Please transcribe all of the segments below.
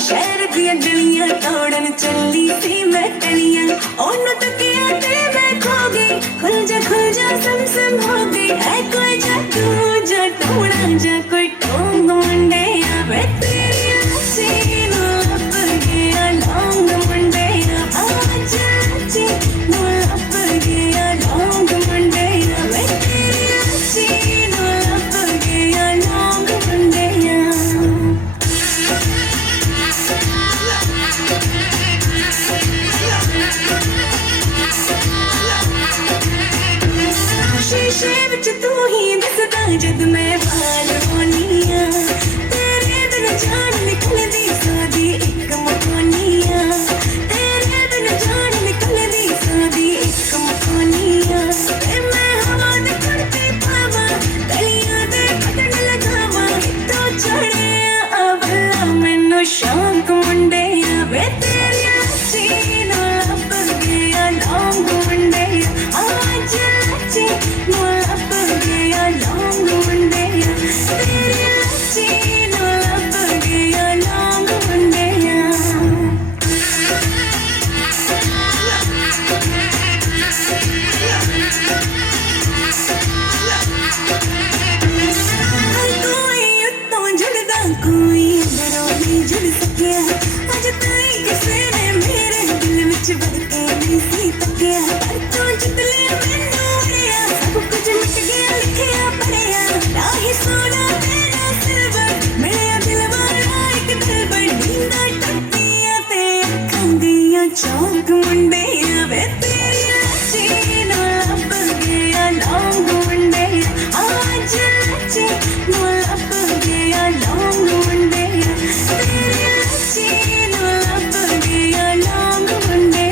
शहर दिया गलियां तोड़न चली सी मैं गलियां ओनू तकिया ते मैं खो गई खुल जा सम हो गई है कोई जादू जा टोना जा कोई टोंग मुंडे वे तेरी सीनो लप गया लौंग मुंडे आज नो लप गया लौंग मुंडे वे तेरी सीनो लप गया लौंग मुंडे शीशे विच तू ही दिसदा जद मैं बाल होनिया तेरे बिन जान निकलदी सोदी एक मकोनिया तेरे बिन जान निकलदी सोदी एक मकोनिया मैं हवा दे करती पावा गलियां दे बदन लगावा तो चढ़े अवला मैनू शौक मुंडे वे तेरी सीनो लप गया लौंग मुंडे आज नो लप गया लौंग मुंडे तेरी सीनो लप गया लौंग मुंडे कोई उत्तों जुड़दा कोई अंदरों नहीं जुड़ सकिया अज ताईं किसे ने मेरे दिल विच वड़ के नहीं सी तकिया पर तू जित लिया मैनू वड़िया सब कुछ मिट गया लिखिया पढ़िया राही सोना तेरा सिल्वर मिलिया दिल वाला एक दिलबर नींदा टुटिया ते अखां दियां चौंक मुंडे वे तेरी सीनो लप गया लौंग मुंडे आज नो लप गया लौंग मुंडे तेरी सीनो लप गया लौंग मुंडे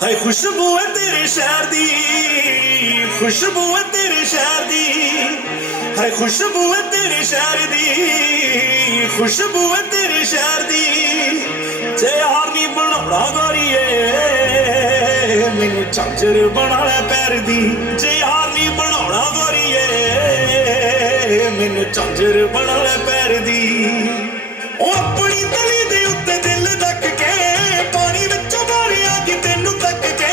हाय खुशबू है तेरे शहर दी खुशबू है तेरे शहर दी हाय खुशबू है तेरे शहर दी खुशबू है तेरे शहर दी जे यार नी बनाना गोरीए मैनू झांझर बना ले पैर दी जे यार नी बनाना गोरीए मैनू झांझर बना ले पैर दी ओ अपनी तली दे उत्ते दिल रख के पानी विचों मारिया कि तेनू तक के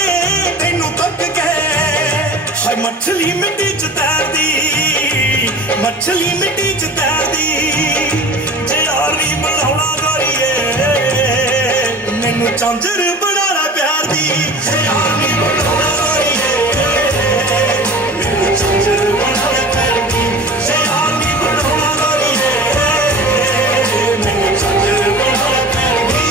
हाय मछली मिट्टी च तैरदी मछली मिट्टी च तैरदी जे यार नी बनाना गोरीए मैनू झांझर बना ले प्यार दी जे यार नी बनाना गोरीए मैनू झांझर बना ले प्यार दी जे यार नी बनाना गोरीए मैनू झांझर बना ले प्यार दी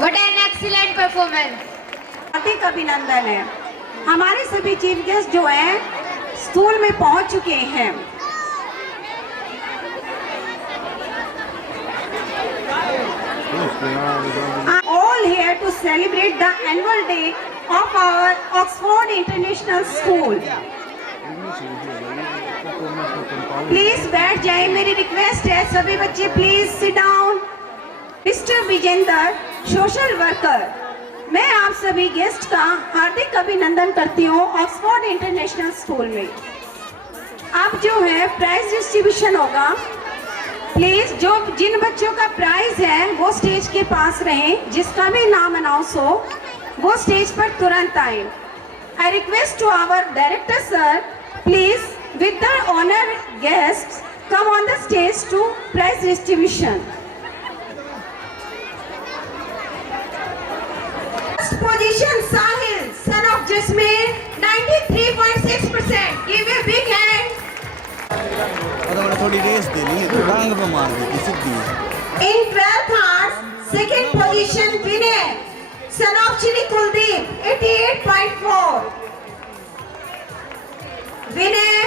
What an excellent performance! हार्दिक अभिनंदन है। हमारे सभी चीफ गेस्ट जो हैं स्कूल में पहुंच चुके हैं। All here to celebrate the annual day of our Oxford International School. Please बैठ जाए, मेरी रिक्वेस्ट है सभी बच्चे please sit down. Mister Vijendra, social worker, मैं आप सभी गेस्ट का हार्दिक अभिनंदन करती हूँ ऑक्सफोर्ड इंटरनेशनल स्कूल में। अब जो है प्राइज डिस्ट्रीब्यूशन होगा, प्लीज जो जिन बच्चों का प्राइज है वो स्टेज के पास रहें, जिसका भी नाम अनाउंस हो वो स्टेज पर तुरंत आए। I request to our director sir, please with the honour guests come on the stage to prize distribution. Position Sahil, son of Jasmine 93.6%. Give a big hand. मैंने थोड़ी रेस दे ली रंग पे मार दी थी सीधी। In 12th arts, second position Vinay, son of Chini Kuldeep, 88.4. Vinay.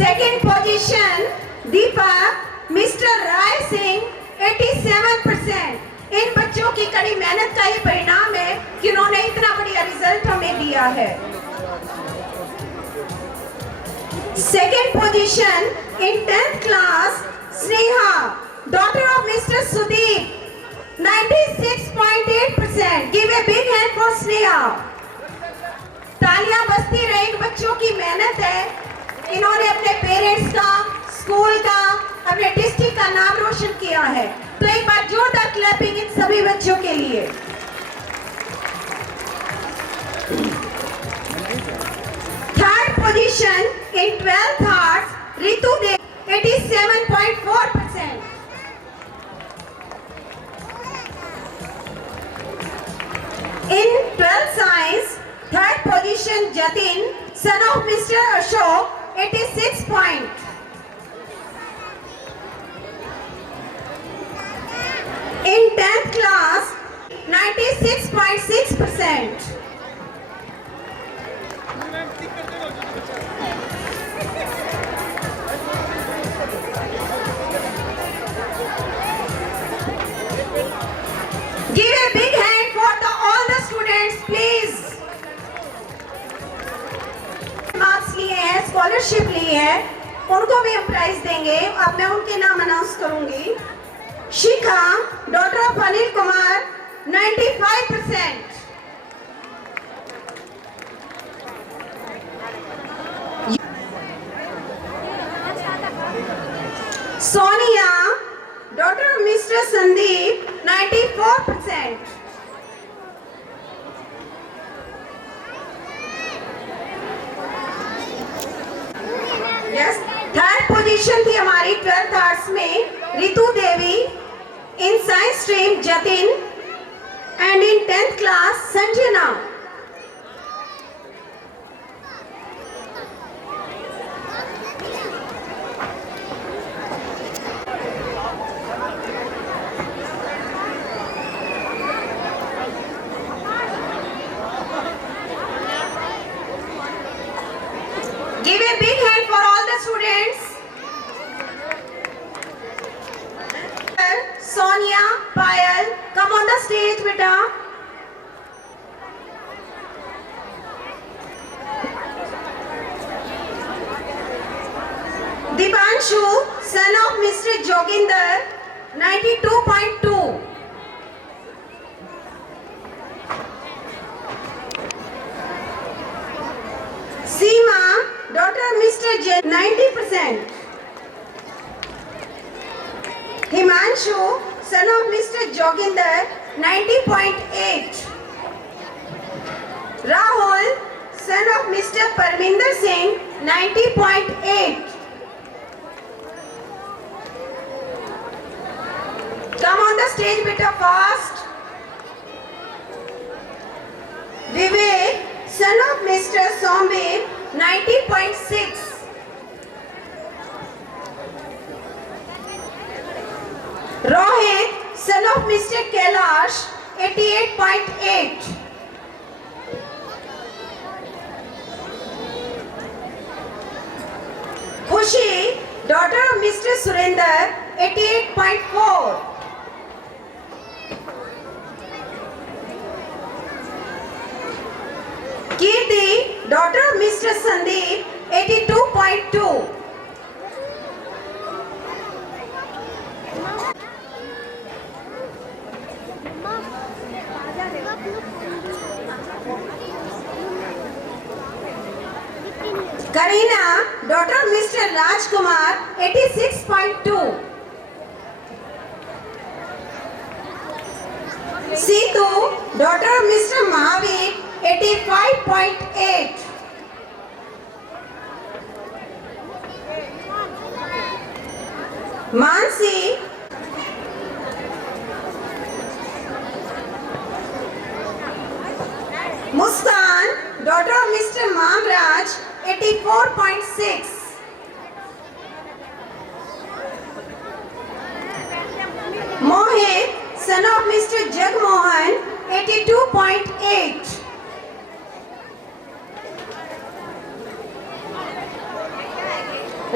Second position Deepak, Mr. Rai Singh, 87%. इन बच्चों की कड़ी मेहनत का ही परिणाम है कि उन्होंने इतना बढ़िया रिजल्ट हमें दिया है। Second position in 10th class, Sneha, daughter of Mr. Sudeep, 96.8%. Give a big hand for Sneha. तालियां बजती रहे, इन बच्चों की मेहनत है। इन्होंने अपने पेरेंट्स का, स्कूल का, अपने डिस्ट्रिक्ट का नाम रोशन किया है। तो एक बार जोरदार क्लैपिंग इन सभी बच्चों के लिए। Third position in 12th arts, Ritu Dev, 87.4%. In 12th science, third position Jatin, son of Mr. Ashok, 86 points. In 10th class, 96.6%. Give a big hand for all the students, please. Marks लिए हैं, scholarship ली है, उनको भी हम prize देंगे। अब मैं उनके नाम अनाउंस करूंगी। Shikha, daughter of Anil Kumar, 95%। Sonia, daughter of Mr. Sandeep, 94%. Yes, third position थी हमारी 12th आर्ट्स में रितु देवी, in science stream Jatin, and in 10th class Sanjana. Give a big hand for all the students. Sonia, Payal, come on the stage, beta. Dipanshu, son of Mr. Joginder, 92.2. Seema, daughter of Mr. J, 90%. Himanshu, son of Mr. Joginder, 90.8. Rahul, son of Mr. Parminder Singh, 90.8. Come on the stage, beta, fast. Vivek, son of Mr. Sombir, 90.6. Rohit, son of Mr. Kailash, 88.8. Khushi, daughter of Mr. Surinder, 88.4. Kirti, daughter of Mr. Sandeep, 82.2. Karina, daughter of Mr. Rajkumar, 86.2. Seetu, daughter of Mr. Mahavir, 85.8. Mansi, Muskan, daughter of Mr. Mamraj, 84.6. Mohit, son of Mr. Jagmohan, 82.8.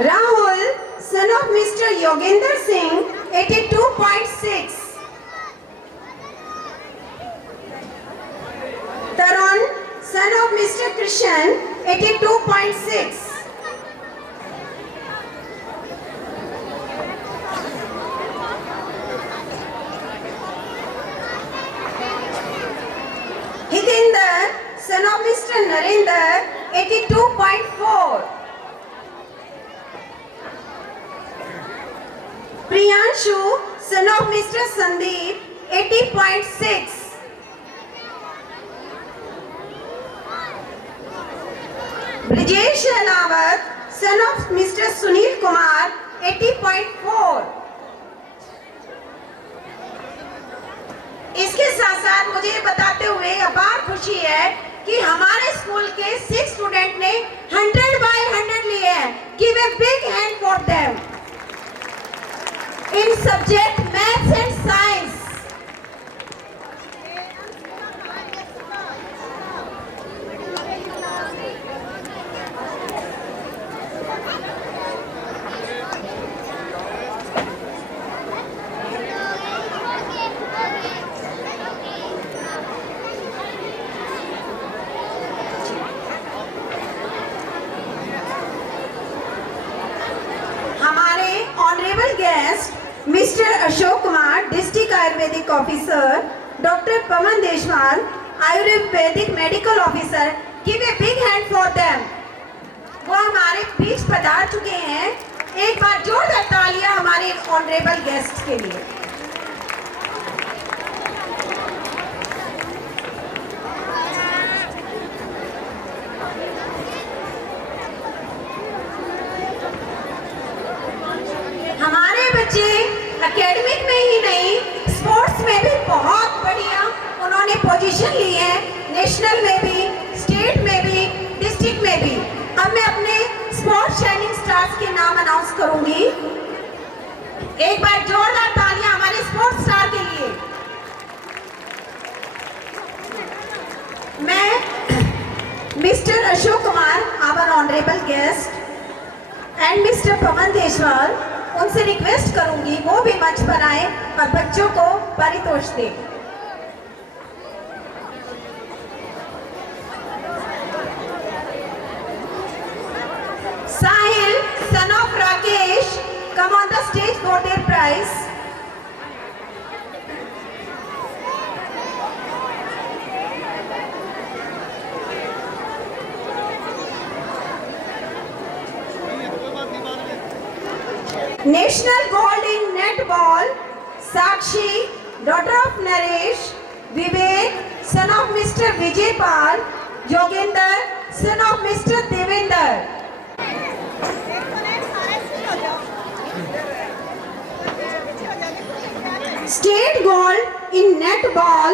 Rahul, son of Mr. Yoginder Singh, 82.6. Tarun, son of Mr. Krishan, 82.6. Hitinder, son of Mr. Narendra, 82.4. Priyanshu, son of Mr. Sandeep, 80.6. Brijesh Shelawat, son of Mr. Sunil Kumar, 80.4. इसके साथ साथ मुझे ये बताते हुए अपार खुशी है कि हमारे स्कूल के 6 स्टूडेंट ने 100/100 लिए हैं. Give a big hand for them. In subject maths and science. हमारे honourable guest Mister Ashok Kumar, district Ayurvedic officer, doctor Pawan Deshwal, Ayurvedic medical officer, give a big hand for them. वो हमारे बीच पधार चुके हैं. एक बार जोरदार तालियां हमारे ऑनरेबल गेस्ट के लिए. हमारे बच्चे एकेडमिक में ही नहीं, स्पोर्ट्स में भी बहुत बढ़िया उन्होंने पोजीशन ली है. नेशनल में भी, स्टेट में भी, डिस्ट्रिक्ट में भी. अब मैं अपने स्पोर्ट्स शाइनिंग स्टार्स के नाम अनाउंस करूंगी. एक बार जोरदार तालियां हमारे स्पोर्ट्स स्टार के लिए. मैं mister Ashok Kumar, our honourable guest, and mister Pavan Deshwal, उनसे रिक्वेस्ट करूंगी वो भी मंच पर आए और बच्चों को पारितोष दें. Sahil, son of Rakesh, come on the stage for their prize. National Gold in Netball, Sakshi, daughter of Naresh, Vivek, son of Mr. Vijay Pal, Joginder, son of Mr. Devinder. State Gold in Netball,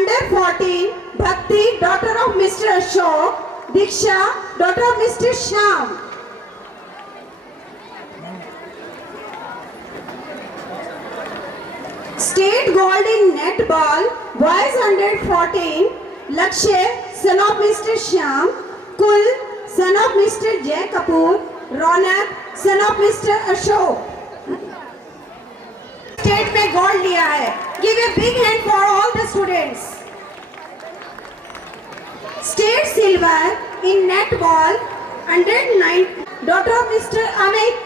under 14, Bhakti, daughter of Mr. Ashok, Diksha, daughter of Mr. Shyam. State Gold in Netball, boys under 14, Lakshya, son of Mr. Shyam, Kul, son of Mr. Jay Kapoor, Ronak, son of Mr. Ashok. State में gold लिया है. Give a big hand for all the students. State silver in netball, under 9, daughter of Mr. Amit.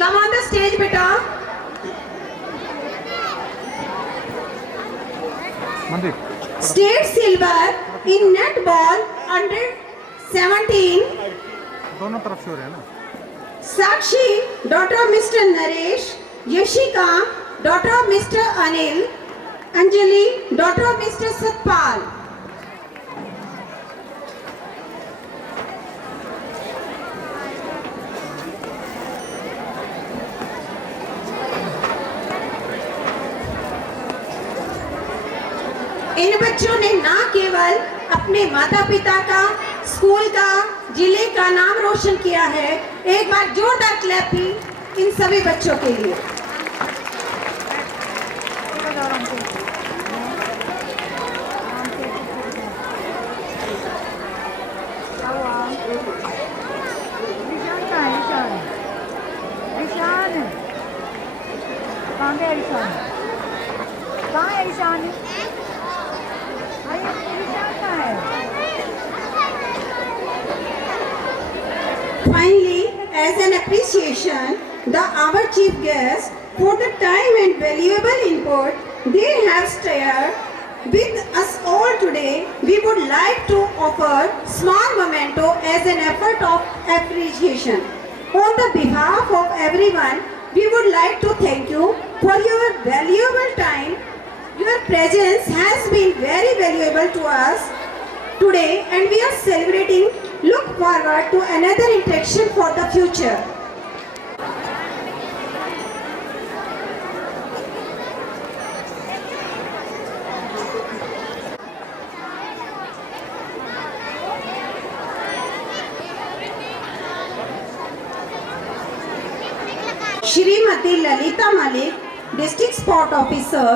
Come on the stage, beta. State silver in netball, under 17. दोनों तरफ से हो रहे हैं ना. Sakshi, daughter of Mr. Naresh, Yashika, daughter of Mr. Anil, Anjali, daughter of Mr. Satpal. इन बच्चों ने ना केवल अपने माता पिता का, स्कूल का, जिले का नाम रोशन किया है। एक बार जोरदार क्लैपिंग इन सभी बच्चों के लिए। Finally, as an appreciation, our chief guests for the time and valuable input they have shared with us all today, we would like to offer small memento as an effort of appreciation. On the behalf of everyone, we would like to thank you for your valuable time. Your presence has been very valuable to us today, and we are celebrating. Look forward to another interaction for the future. Shrimati Lalita Malik, District Sport Officer.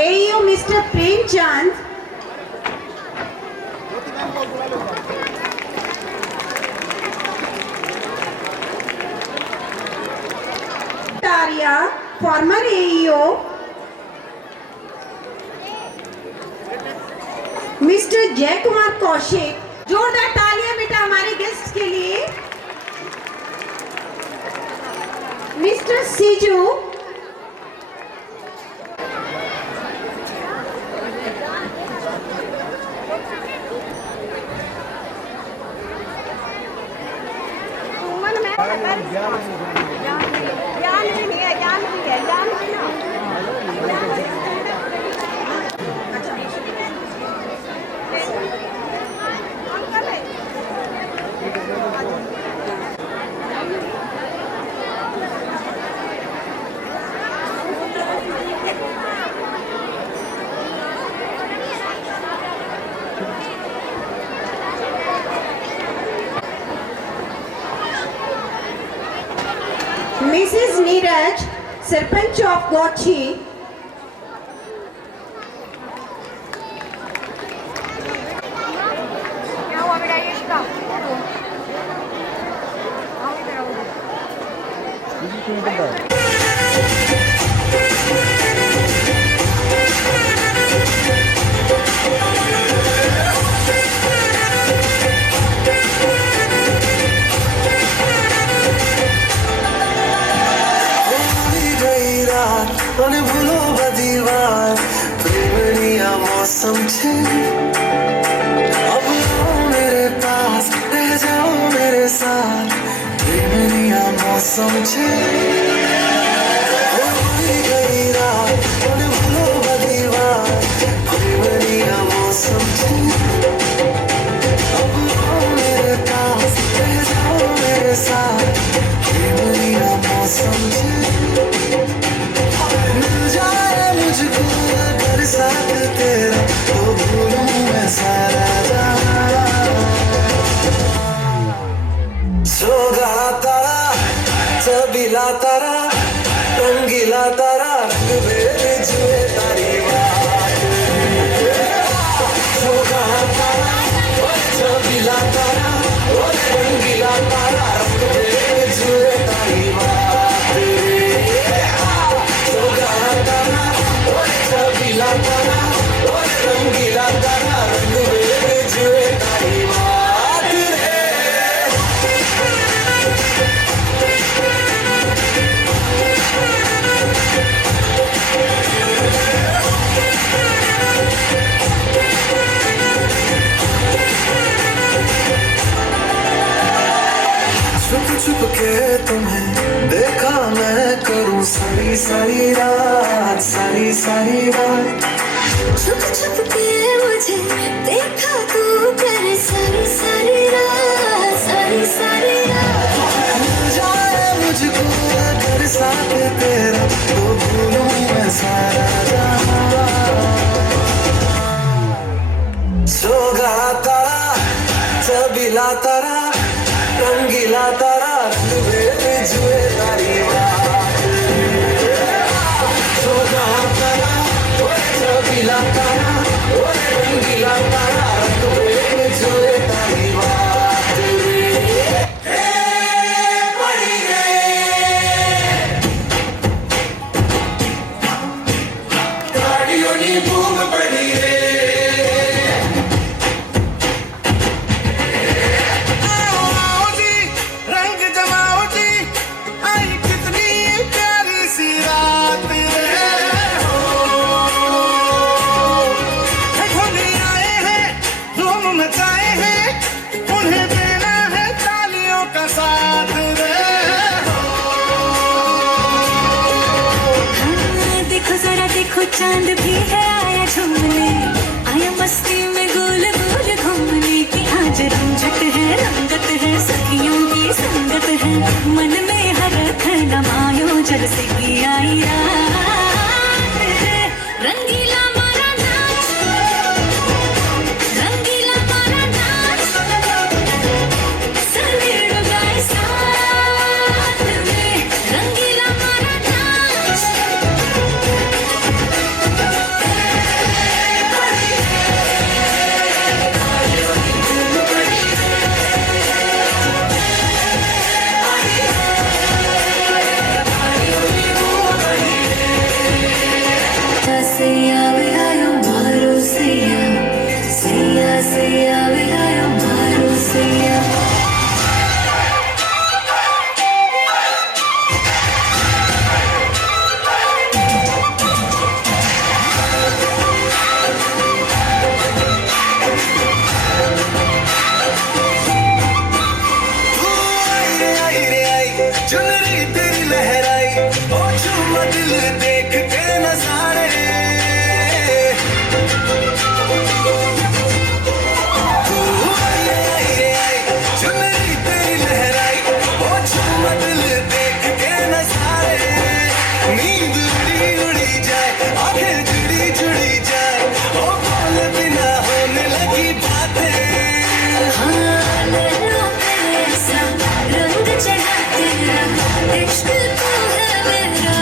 AEO Mr. Prem Chand. Taria, former AEO. Mr. Jay Kumar Kaushik. जोरदार तालियां बेटा हमारे guest के लिए। Mister सीजू। Mrs. Neeraj, Sarpanch of Gochi. समझे अब आओ मेरे पास, रह जाओ मेरे साथ, प्रेमिया मौसम छे गई रात भूलो बदीवार, प्रेमिया मौसम छे अब आओ मेरे पास, रह जाओ मेरे साथ, प्रेमिया मौसम छे मिल जाए मुझको अगर साथ तेरा तो भूलूं मैं सारा सोगा तारा चबीला तारा रंगीला तारा रंग में जुए तारी बात सोगा तारा चबीला तारा रंगीला तारा रंग में जुए तारी बात सोगा तारा चबीला तारा रंगीला तारा रंग में जुए तारी बात छुप छुप के तुम्हें देखा मैं करूं सारी सारी रात, सारी सारी रात छुप छुप के मुझे देखा तू करे सारी सारी रात सारी सारी रात जाए मुझको अगर साथ तेरा तो भूलूं मैं सारा जहां सोगा तारा चबीला तारा रंगीला तारा रंग जुए तारी बात सोगा तारा चबीला तारा रंगीला तारा रंग जुए तारी बात पड़ी गाड़ियों नी बूम पड़ी रे आओ जी रंग जमाओ जी आई कितनी प्यारी सी रात रे ढोली आए हैं धूम मचाए हैं उन्हें देना है तालियों का साथ रे हाँ, देखो जरा देखो चांद भी है आया झूमने आया मस्ती में गोल गोल घूमने की आज रंजक है रंगत है सखियों की संगत है मन में हरख नमायो जलसे की आई रात है रंगीला मारा नाच रंगीला मारा नाच सवेर गाए साथ में रंगीला मारा नाच Seiya, vihayo maru seiya, seiya, seiya, vihayo maru seiya. आई रे आई चुनरी तेरी लहराई ओ झूमा दिल देख के नजारे आई रे आई चुनरी तेरी लहराई ओ झूमा दिल देख के नजारे नींद उड़ी उड़ी जाए आंखें जुड़ी जुड़ी जाए ओ बोले बिना होने लगी बातें हाँ, नैनों पे ऐसा रंग चढ़ा तेरा, इश्क तो है मेरा।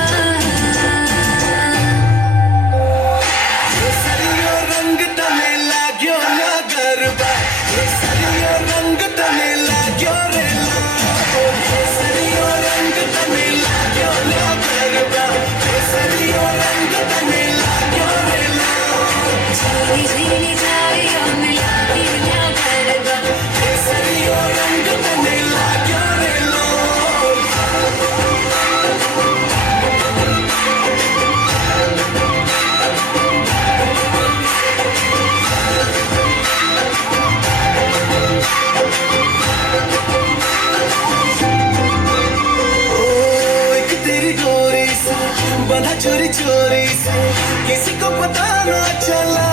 ये सरियो रंग तने लाग्यो ना गरबा ये सरियो रंग तने लाग्यो रे ला ये सरियो रंग तने लाग्यो ना गरबा ये सरियो रंग तने लाग्यो रे ला झीली झीली जारियों में लागी ना गरबा, ये सरियो रंग तने लाग्यो रे ला ओ एक तेरी डोरी से बंधा चोरी चोरी से किसी को पता ना चला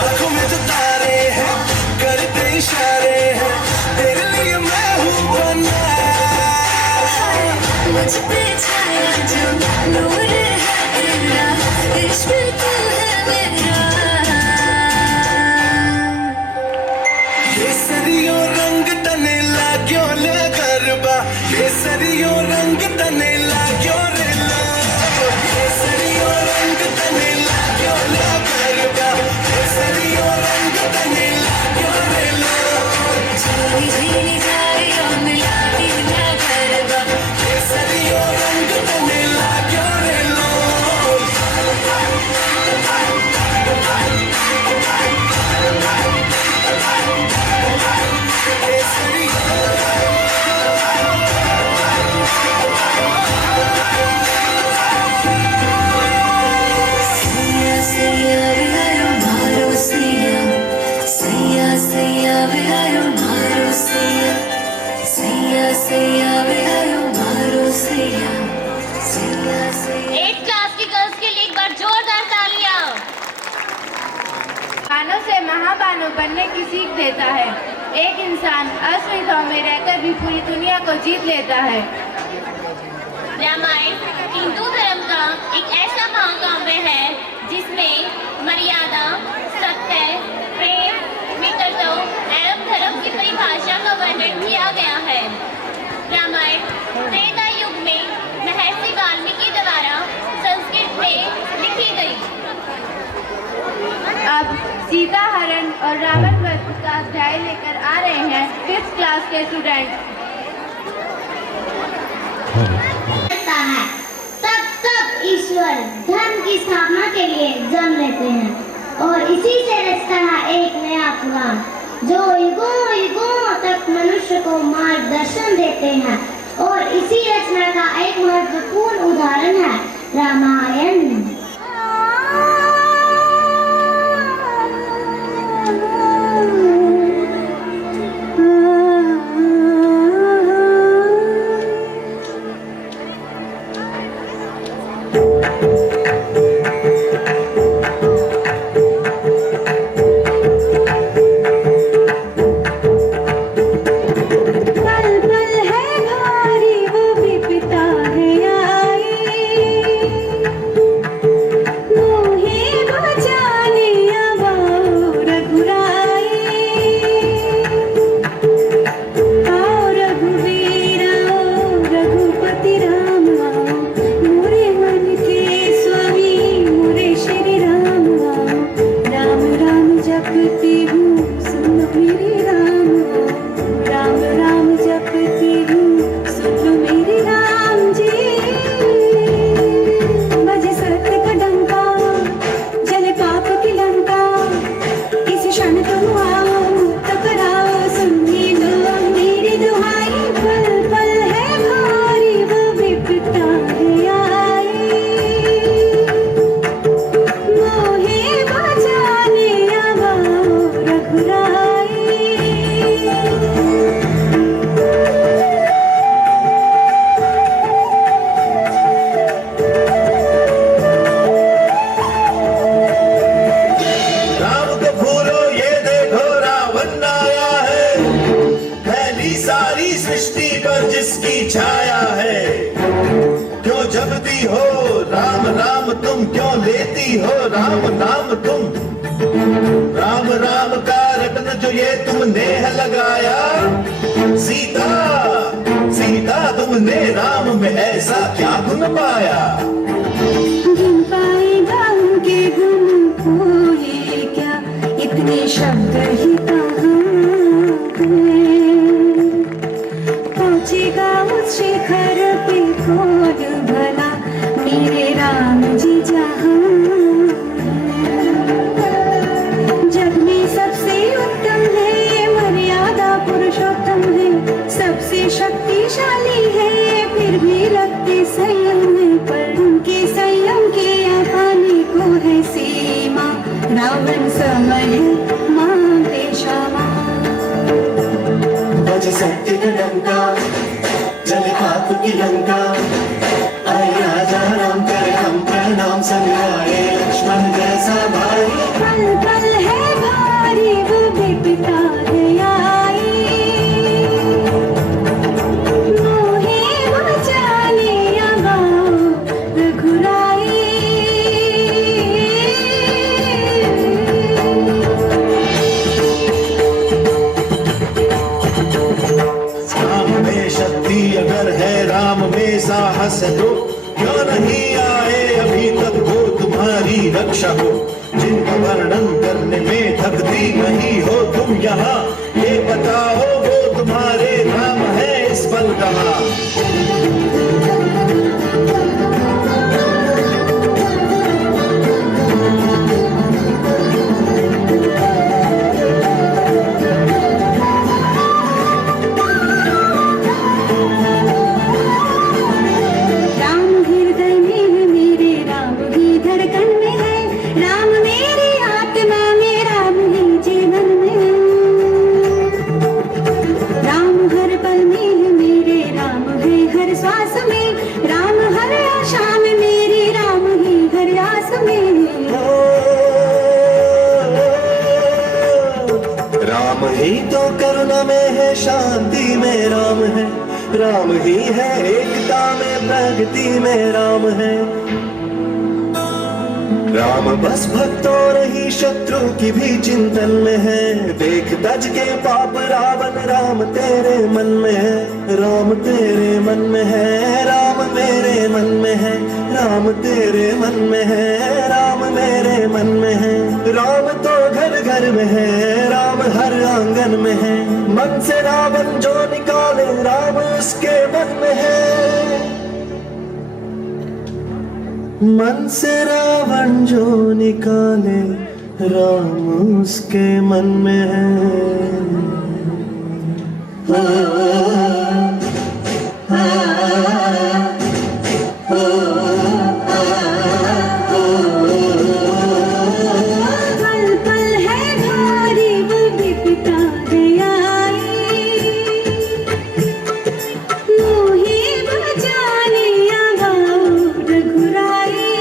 आंखों में जो तारे हैं करते इशारे हैं तेरे लिए मैं हूँ बना मुझ पे छाया जो नूर है तेरा, इश्क तो है मेरा। ये सरियो रंग तने लाग्यो ले गरबा ये सरियो रंग तने लाग्यो रे ला ये सरियो रंग तने लाग्यो ले गरबा ये सरियो रंग तने लाग्यो रे ला झीली झीली जारियों में लागी ना गरबा, ये सरियो रंग तने लाग्यो रे ला महाबानो बनने की सीख देता है। एक इंसान असुविधाओं में रहकर भी पूरी दुनिया को जीत लेता है। रामायण हिंदू धर्म का एक ऐसा महाकाव्य है जिसमें मर्यादा, सत्य, प्रेम, मित्रता एवं धर्म की परिभाषा का वर्णन किया गया है। रामायण त्रेता युग में महर्षि वाल्मीकि द्वारा संस्कृत में लिखी गई। अब सीता हरण और रावण वध का अध्याय लेकर आ रहे हैं 5th क्लास के स्टूडेंट। तब ईश्वर धर्म की स्थापना के लिए जन्म लेते हैं और इसी से रचता है एक नया पुराण जो युगों युगों तक मनुष्य को मार्गदर्शन देते हैं। और इसी रचना का एक महत्वपूर्ण उदाहरण है रामायण। राम राम का रत्न जो ये तुमने लगाया, सीता सीता तुमने राम में ऐसा क्या गुण पाया। गुण पाएगा उनके गुण कोई क्या, इतने शब्द ही कहाँ पहुँचेगा उस शिखर पे कौन भला मेरे राम जी जहाँ। जग में सबसे उत्तम है, मर्यादा पुरुषोत्तम है, सबसे शक्तिशाली है, फिर भी रखते संयम में, पर उनके संयम के आने को है सीमा। रावण समय मांगते क्षमा। बज सत्य का डंका, जले पाप की लंका, आए राजा राम करे हम प्रणाम, संग आए लक्ष्मण जैसा भाई। पल पल है भारी वो बिकता है आई, मोहे बचाने आवाओ रघुराई। राम में शक्ति अगर है, राम में साहस तो क्यों नहीं आए अभी तक वो तुम्हारी रक्षा हो। जिनका वर्णन करने में थकती नहीं हो तुम यहाँ, ये बताओ वो तुम्हारे राम है इस पल कहाँ। हर शांति में राम है, राम ही है एकता में, प्रगति में राम है। राम बस भक्तों नहीं शत्रु की भी चिंतन में है, देख तज के पाप रावण राम तेरे मन में है, राम तेरे मन में है, राम मेरे मन में है, राम तेरे मन में है, राम मेरे मन में है। राम तो घर घर में है, राम हर आंगन में है, मन से रावण जो निकाले राम उसके मन में है। मन से रावण जो निकाले राम उसके मन में है। पल पल है भारी वो विपदा दयाई, मोहे बजाने आवाओ रघुराई।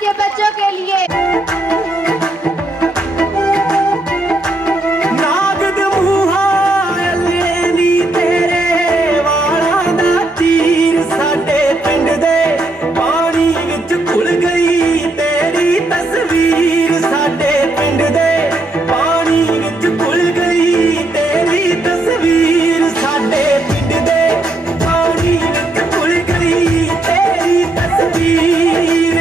के बच्चों के लिए। नाग दे मूहा अल्ले नी तेरे वाला दा तीर साडे पिंड दे पानी विच घुल गई तेरी तस्वीर साडे पिंड दे पानी विच घुल गई तेरी तस्वीर साडे पिंड दे पानी विच घुल गई तेरी तस्वीर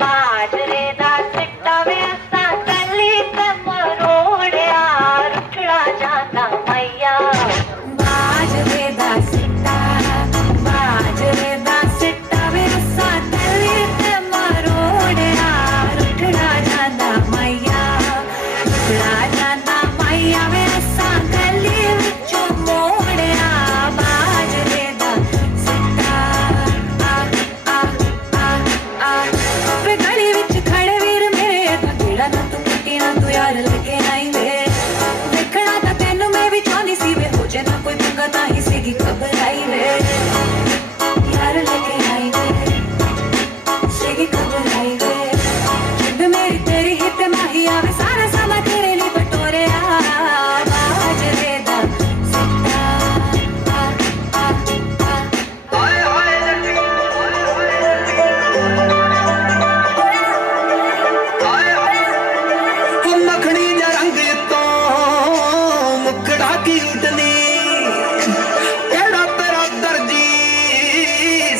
बाजरे दा सिट्टा वे असां कली ते मरोड़िया रुठड़ा जांदा मैया बाजरे दा सिट्टा वे असां कली ते मरोड़िया रुठड़ा जांदा मैया वे असां कली विचों मोड़िया बाजरे दा सिट्टा वे गली विच खड़े वीर मेरे तां केड़ा ना तू मिट्टी ना तू यार लगे आई वे देखना तां तैनू मैं भी चाहनी सी वे हो जे ना कोई पंगा तां ही सीगी खबर आई वे यार लगे आई वे सीगी खबर आई वे जिंद मेरी तेरी ही ते माही आवे सारा समा तेरे लिए बटोरिया बाजरे दा सिट्टा मखनी जा रंग तो मुखड़ा की उडनी एड़ा तेरा दर्जी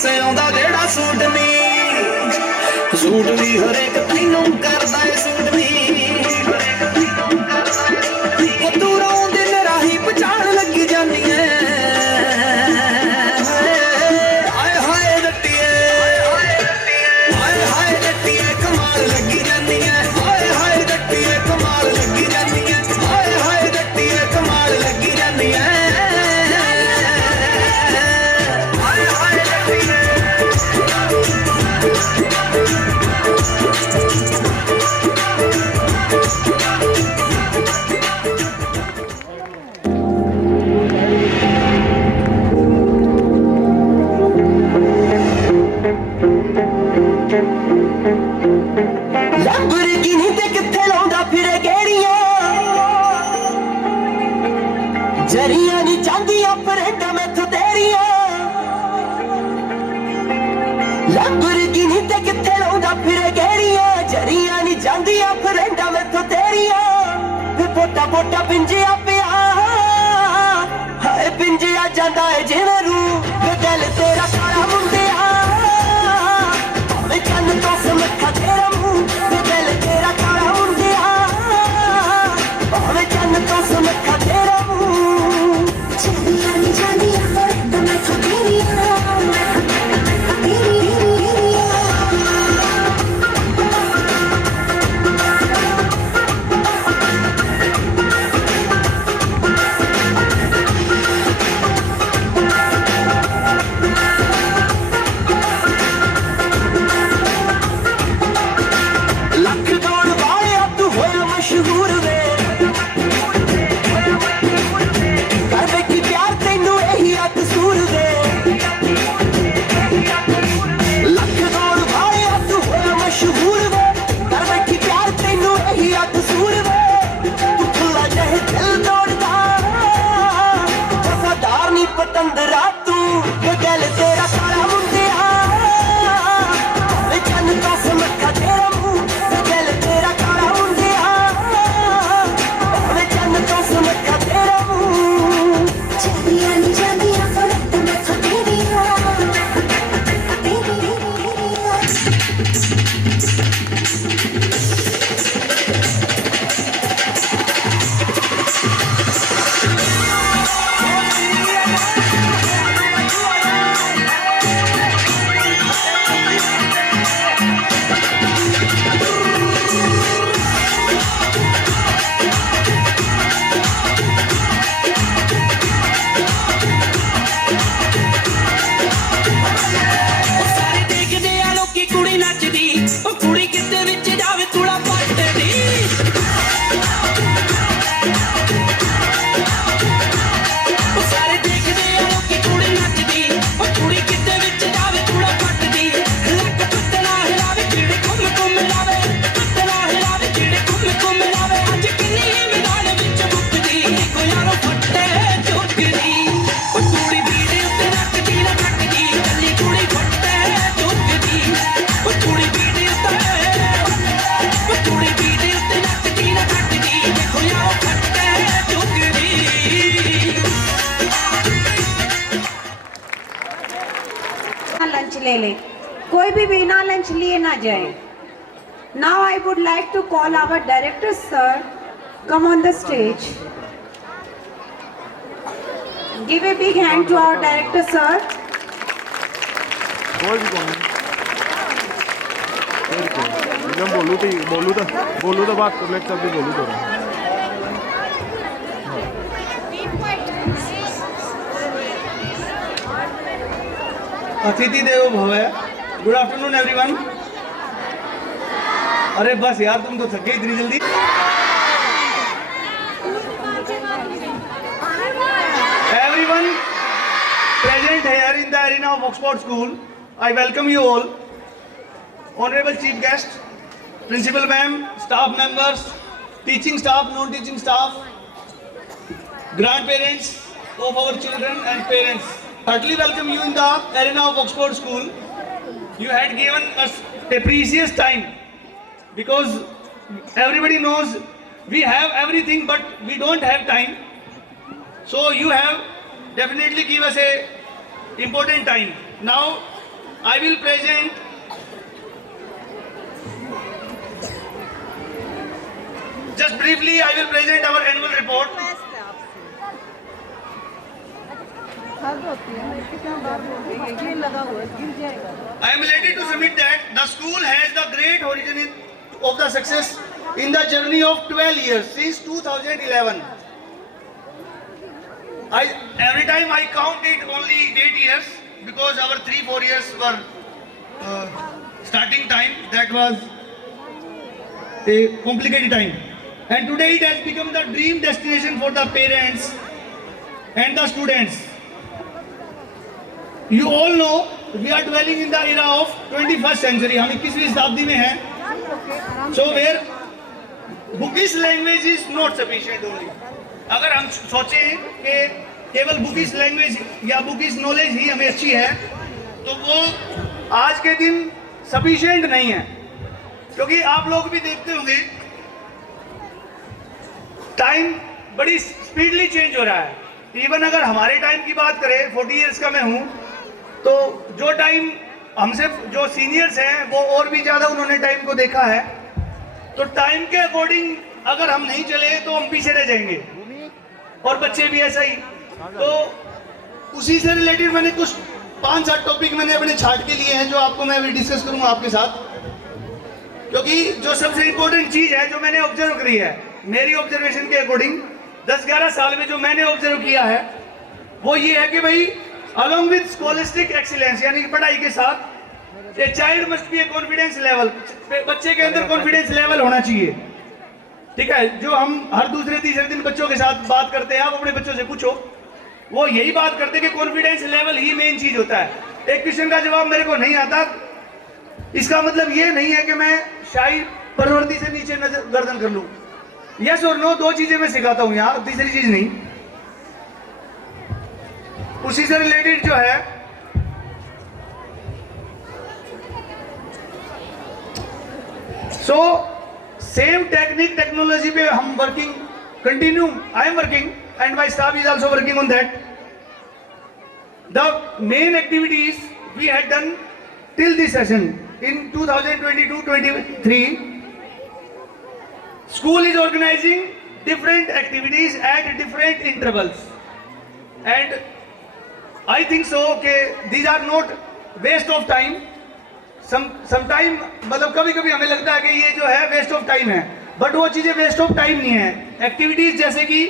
सिਉਂਦਾ ਜਿਹੜਾ सूट नी सूट भी हरेक तैनू करदा ਏ सूट नी ਉਹ ਦੂਰੋਂ ਦਿਨ ਰਾਹੀ ਪਛਾਣ ਲੱਗੀ ਜਾਂਦੀ ਐ ਹਾਏ ਹਾਏ ਜੱਟੀਏ ਹਾਏ ਹਾਏ ਜੱਟੀਏ ਕਮਾਲ ਲੱਗੀ ਜਾਂਦੀ ਐ ਹਾਏ ਹਾਏ ਜੱਟੀਏ ਕਮਾਲ ਲੱਗੀ ਜਾਂਦੀ ਐ ਹਾਏ ਹਾਏ ਜੱਟੀਏ ਕਮਾਲ ਲੱਗੀ ਜਾਂਦੀ ਐ ਹਾਏ ਹਾਏ ਜੱਟੀਏ ਲੈਂਬਰਗਿਨੀ ਤੇ ਕਿੱਥੇ ਲਾਉਂਦਾ ਫਿਰੇ ਗੇੜੀਆਂ ਜਰੀਆਂ ਨਹੀਂ ਚਾਹੁੰਦੀਆਂ ਫਰੈਂਡਾਂ ਮੈਥੋਂ ਤੇਰੀਆਂ ਲੈਂਬਰਗਿਨੀ ਤੇ ਕਿੱਥੇ ਲਾਉਂਦਾ ਫਿਰੇ ਗੇੜੀਆਂ ਜਰੀਆਂ ਨਹੀਂ ਜਾਂਦੀਆਂ ਫਰੈਂਡਾਂ ਮੈਥੋਂ ਤੇਰੀਆਂ ਵੇ ਪੋਟਾ ਪੋਟਾ ਪਿੰਜਿਆ ਪਿਆ ਹਾਏ ਪਿੰਜਿਆ ਜਾਂਦਾ ਏ ਜਿਵੇਂ ਰੂ ਵੇ ਦਿਲ ਤੇਰਾ ਕਾਲਾ ਮੁੰਡਿਆ ਭਾਵੇਂ ਚੰਨ ਤੋਂ ਸਮੱਖਾ ਤੇਰਾ ਮੂੰਹ ਵੇ ਦਿਲ ਤੇਰਾ ਕਾਲਾ ਮੁੰਡਿਆ ਭਾਵੇਂ ਚੰਨ ਤੋਂ ਸਮੱਖਾ ਤੇਰਾ ਮੂੰਹ चलिया नी जानिया तो मैं तो तेरी लंच ले ले, कोई भी बिना लंच लिए ना जाए। Now I would like to call our director sir, come on the stage. Give a big hand to our director sir. बोलू तो बात कर लेक्चर भी बोलू तो अतिथि देवो भव। Good afternoon everyone. अरे बस यार, तुम तो थक गए इतनी जल्दी। Everyone present here in the arena of Oxford School, I welcome you all. Honorable Chief Guest, Principal Ma'am, staff members, teaching staff, non-teaching staff, grandparents of our children and parents, heartily welcome you in the arena of Oxford School. You had given us a precious time because everybody knows we have everything but we don't have time. So you have definitely give us a important time. Now I will present just briefly I will present our annual report. I am elated to submit that the school has the great origin of the success in the journey of 12 years since 2011. Every time I count it only 8 years because our 3-4 years were starting time, that was a complicated time, and today it has become the dream destination for the parents and the students. You all know we are dwelling in the era of 21st century. हम 21वीं शताब्दी में हैं. So where bookish language is not sufficient only. अगर हम सोचें कि केवल बुकिश लैंग्वेज या बुकिश नॉलेज ही हमें अच्छी है तो वो आज के दिन सफिशिएंट नहीं है, क्योंकि आप लोग भी देखते होंगे टाइम बड़ी स्पीडली चेंज हो रहा है. इवन अगर हमारे टाइम की बात करें, 40 इयर्स का मैं हूँ, तो जो टाइम हमसे जो सीनियर्स हैं वो और भी ज़्यादा उन्होंने टाइम को देखा है. तो टाइम के अकॉर्डिंग अगर हम नहीं चले तो हम पीछे रह जाएंगे, और बच्चे भी ऐसा ही. तो उसी से रिलेटेड मैंने कुछ 5-7 टॉपिक मैंने अपने छाट के लिए हैं जो आपको मैं अभी डिस्कस करूंगा आपके साथ, क्योंकि जो सबसे इम्पोर्टेंट चीज़ है जो मैंने ऑब्जर्व करी है, मेरी ऑब्जर्वेशन के अकॉर्डिंग 10-11 साल में जो मैंने ऑब्जर्व किया है वो ये है कि भाई अलॉन्ग विद स्कॉलिस्टिक एक्सीलेंस, यानी कि पढ़ाई के साथ a child must be A confidence level, बच्चे के अंदर कॉन्फिडेंस लेवल होना चाहिए. ठीक है, जो हम हर दूसरे तीसरे दिन बच्चों के साथ बात करते हैं, आप अपने बच्चों से पूछो, वो यही बात करते हैं कि कॉन्फिडेंस लेवल ही मेन चीज होता है. एक क्वेश्चन का जवाब मेरे को नहीं आता, इसका मतलब ये नहीं है कि मैं शाही प्रवृत्ति से नीचे नजर गर्दन कर लूं. यस और नो, दो चीजें मैं सिखाता हूं यहाँ, तीसरी चीज नहीं. उसी से रिलेटेड जो है सेम टेक्नोलॉजी पे हम working continue, I am working and my staff is also working on that. The main activities we had done till this session in 2022-23, school is organizing different activities at different intervals, and I think so कि these are not waste of time. Sometime मतलब कभी-कभी हमें लगता है कि ये जो है waste of time है, but वो चीजें waste of time नहीं है. Activities जैसे कि